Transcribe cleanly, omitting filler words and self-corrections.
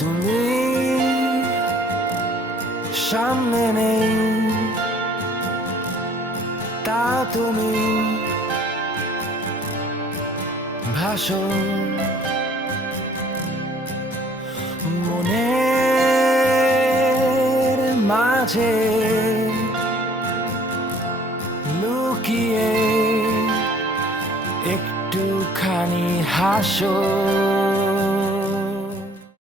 তুমি সামনে নেই, তা তুমি ভাসো মনের মাঝে লুকিয়ে একটুখানি হাসো।